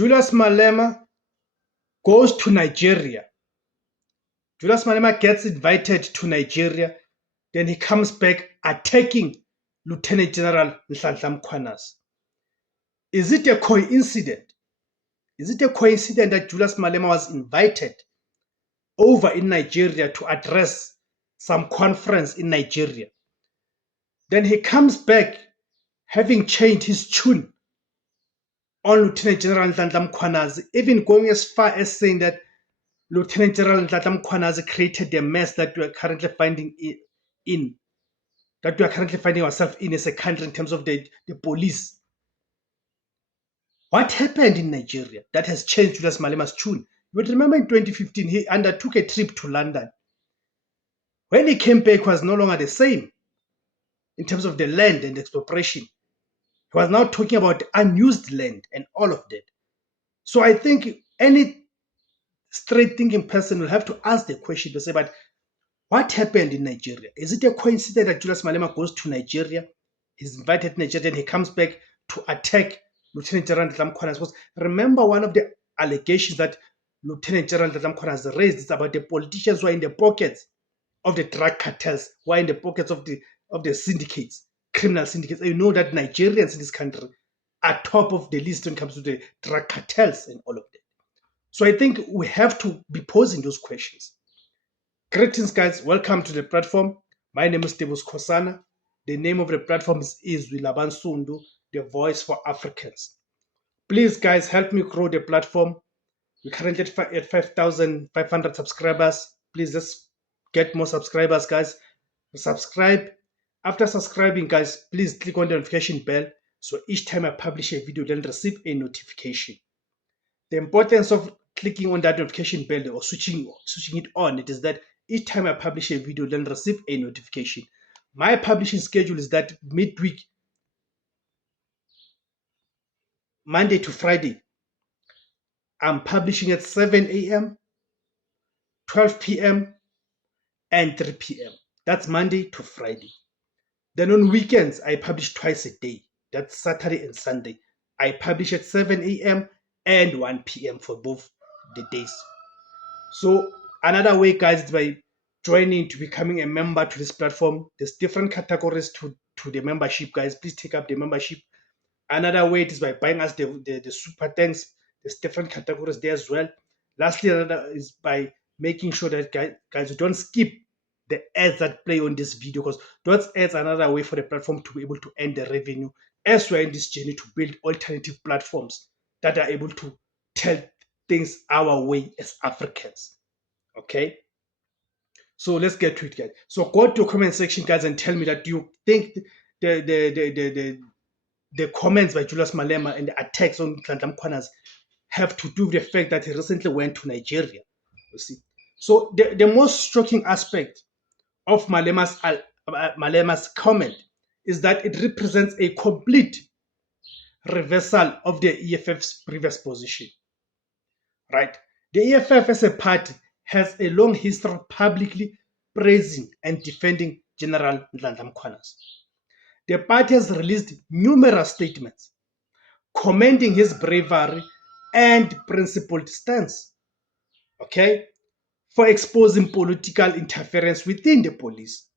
Julius Malema goes to Nigeria. Julius Malema gets invited to Nigeria. Then he comes back attacking Lieutenant General Nhlanhla Mkhwanazi. Is it a coincidence? Is it a coincidence that Julius Malema was invited over in Nigeria to address some conference in Nigeria? Then he comes back having changed his tune on Lieutenant General Nhlanhla Mkhwanazi, even going as far as saying that Lieutenant General Nhlanhla Mkhwanazi created the mess that we are currently finding ourselves in as a country in terms of the police. What happened in Nigeria that has changed Julius Malema's tune? You would remember in 2015, he undertook a trip to London. When he came back, he was no longer the same in terms of the land and expropriation. He was now talking about unused land and all of that. So I think any straight-thinking person will have to ask the question to say, but what happened in Nigeria? Is it a coincidence that Julius Malema goes to Nigeria? He's invited to Nigeria and he comes back to attack Lieutenant General Nhlanhla Mkhwanazi. Because remember, one of the allegations that Lieutenant General Nhlanhla Mkhwanazi raised is about the politicians who are in the pockets of the drug cartels, who are in the pockets of the syndicates, criminal syndicates. And you know that Nigerians in this country are top of the list when it comes to the drug cartels and all of that. So I think we have to be posing those questions. Greetings, guys. Welcome to the platform. My name is Tebus Kosana. The name of the platform is Izwi Labansundu, the voice for Africans. Please, guys, help me grow the platform. We're currently at 5,500 subscribers. Please, let's get more subscribers, guys. Subscribe. After subscribing, guys, please click on the notification bell so each time I publish a video, you'll receive a notification. The importance of clicking on that notification bell or switching it on, it is that each time I publish a video, then receive a notification. My publishing schedule is that midweek, Monday to Friday, I'm publishing at 7 a.m., 12 p.m., and 3 p.m. That's Monday to Friday. Then on weekends, I publish twice a day. That's Saturday and Sunday. I publish at 7 a.m. and 1 p.m. for both the days. So another way, guys, is by joining to becoming a member to this platform. There's different categories to the membership, guys. Please take up the membership. Another way is by buying us the super thanks. There's different categories there as well. Lastly, another is by making sure that guys you don't skip the ads that play on this video, because those ads are another way for the platform to be able to earn the revenue as we're in this journey to build alternative platforms that are able to tell things our way as Africans. Okay, so let's get to it, guys. So go to the comment section, guys, and tell me that you think the comments by Julius Malema and the attacks on Nhlanhla Mkhwanazi have to do with the fact that he recently went to Nigeria. You see, so the most shocking aspect of Malema's comment is that it represents a complete reversal of the EFF's previous position. Right? The EFF as a party has a long history of publicly praising and defending General Nhlanhla Mkhwanazi. The party has released numerous statements commending his bravery and principled stance, okay, for exposing political interference within the police.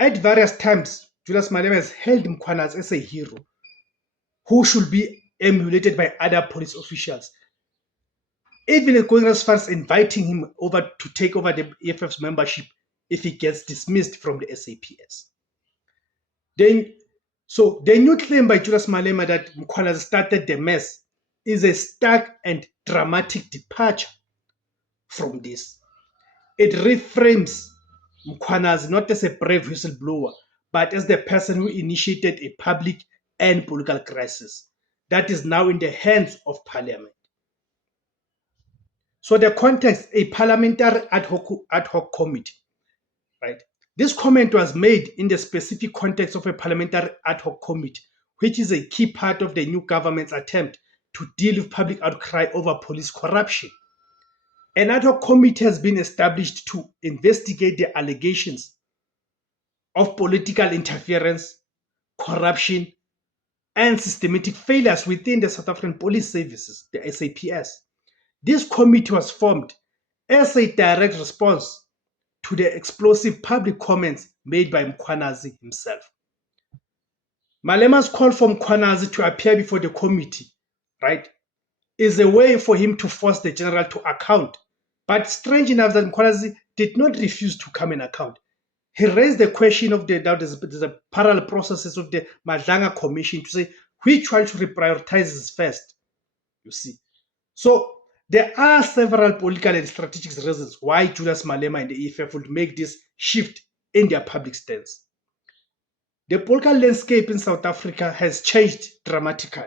At various times, Julius Malema has hailed Mkhwanazi as a hero who should be emulated by other police officials, even going as far as inviting him over to take over the EFF's membership if he gets dismissed from the SAPS. So the new claim by Julius Malema that Mkhwanazi started the mess is a stark and dramatic departure from this. It reframes Mkhwanazi not as a brave whistleblower, but as the person who initiated a public and political crisis that is now in the hands of Parliament. So the context, a parliamentary ad hoc committee, right? This comment was made in the specific context of a parliamentary ad hoc committee, which is a key part of the new government's attempt to deal with public outcry over police corruption. An ad hoc committee has been established to investigate the allegations of political interference, corruption, and systematic failures within the South African Police Services, the SAPS. This committee was formed as a direct response to the explosive public comments made by Mkhwanazi himself. Malema's call for Mkhwanazi to appear before the committee, right, is a way for him to force the general to account. But strange enough that Mkhwanazi did not refuse to come and account. He raised the question of there's a parallel processes of the Madlanga Commission to say which one should prioritize first, you see. So there are several political and strategic reasons why Julius Malema and the EFF would make this shift in their public stance. The political landscape in South Africa has changed dramatically.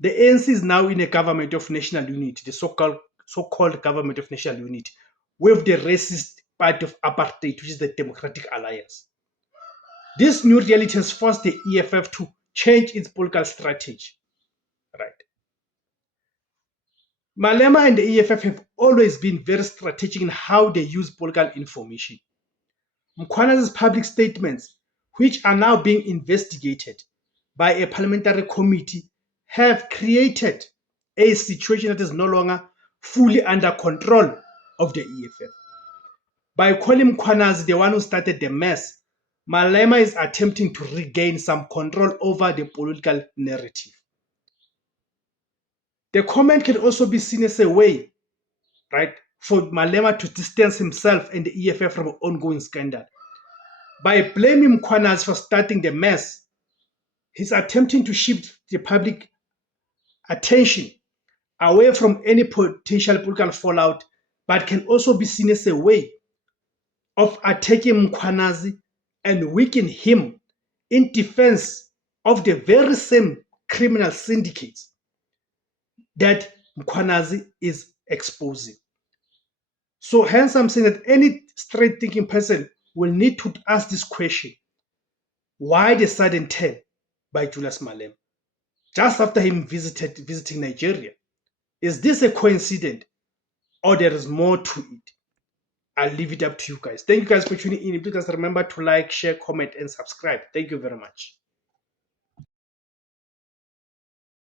The ANC is now in a government of national unity, the so-called government of national unity, with the racist part of apartheid, which is the Democratic Alliance. This new reality has forced the EFF to change its political strategy. Right. Malema and the EFF have always been very strategic in how they use political information. Mkhwanazi's public statements, which are now being investigated by a parliamentary committee, have created a situation that is no longer fully under control of the EFF. By calling Mkhwanazi the one who started the mess, Malema is attempting to regain some control over the political narrative. The comment can also be seen as a way, right, for Malema to distance himself and the EFF from an ongoing scandal. By blaming Mkhwanazi for starting the mess, he's attempting to shift the public attention away from any potential political fallout, but can also be seen as a way of attacking Mkhwanazi and weaken him in defense of the very same criminal syndicates that Mkhwanazi is exposing. So hence I'm saying that any straight thinking person will need to ask this question: why the sudden turn by Julius Malema just after him visiting Nigeria? Is this a coincidence or there is more to it? I'll leave it up to you guys. Thank you guys for tuning in. Please remember to like, share, comment, and subscribe. Thank you very much.